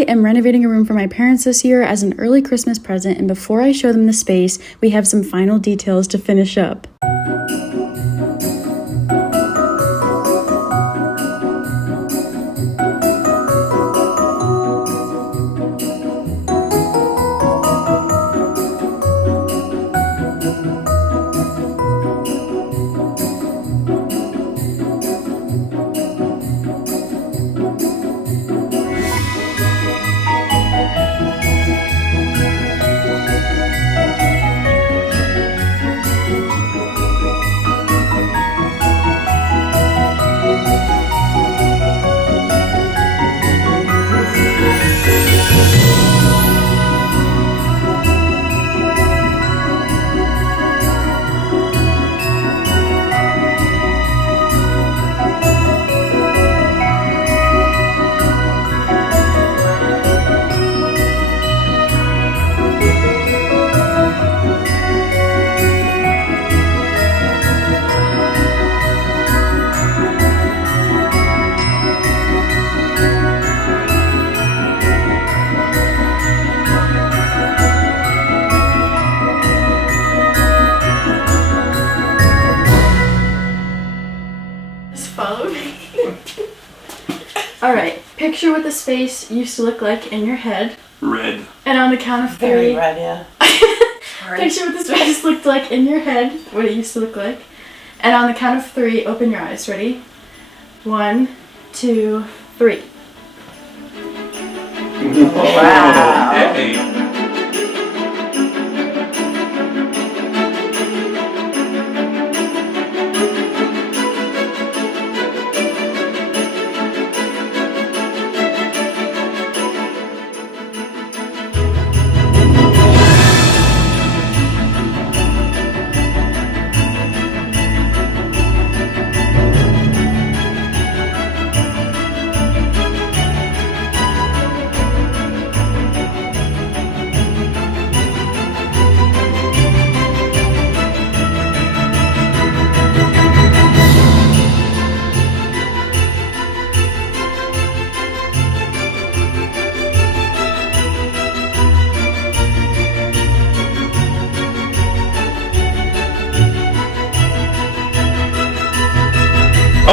I am renovating a room for my parents this year as an early Christmas present, and before I show them the space, we have some final details to finish up. Alright, picture what the space used to look like in your head. Red. And on the count of 3. Very red, yeah. Picture what the space looked like in your head, what it used to look like. And on the count of 3, open your eyes. Ready? 1, 2, 3. Wow. Hey.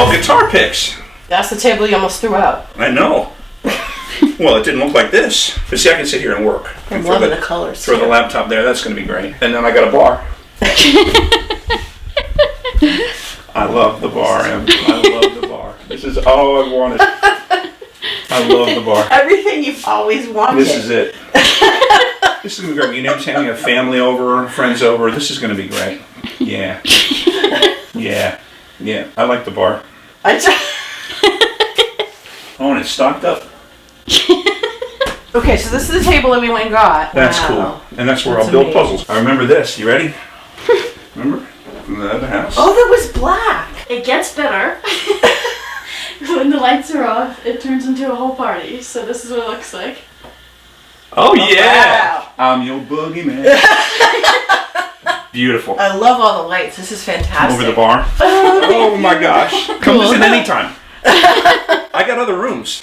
Oh, guitar picks. That's the table you almost threw out. I know. Well, it didn't look like this. But see, I can sit here and work. I'm loving the colors. Throw the laptop there. That's going to be great. And then I got a bar. I love the bar, Em. I love the bar. This is all I wanted. I love the bar. Everything you've always wanted. This is it. This is going to be great. You know, having a family over, friends over. This is going to be great. Yeah. Yeah. Yeah. I like the bar. Oh, and it's stocked up. Okay, so this is the table that we went and got. That's wow. cool. And that's where That's I'll build amazing. puzzles. I remember this. You ready? Remember? From the other house. Oh, that was black. It gets better. When the lights are off, it turns into a whole party. So this is what it looks like. Oh, yeah. Wow. I'm your boogeyman. Beautiful. I love all the lights. This is fantastic. Over the bar. Oh my gosh. Come visit anytime. I got other rooms.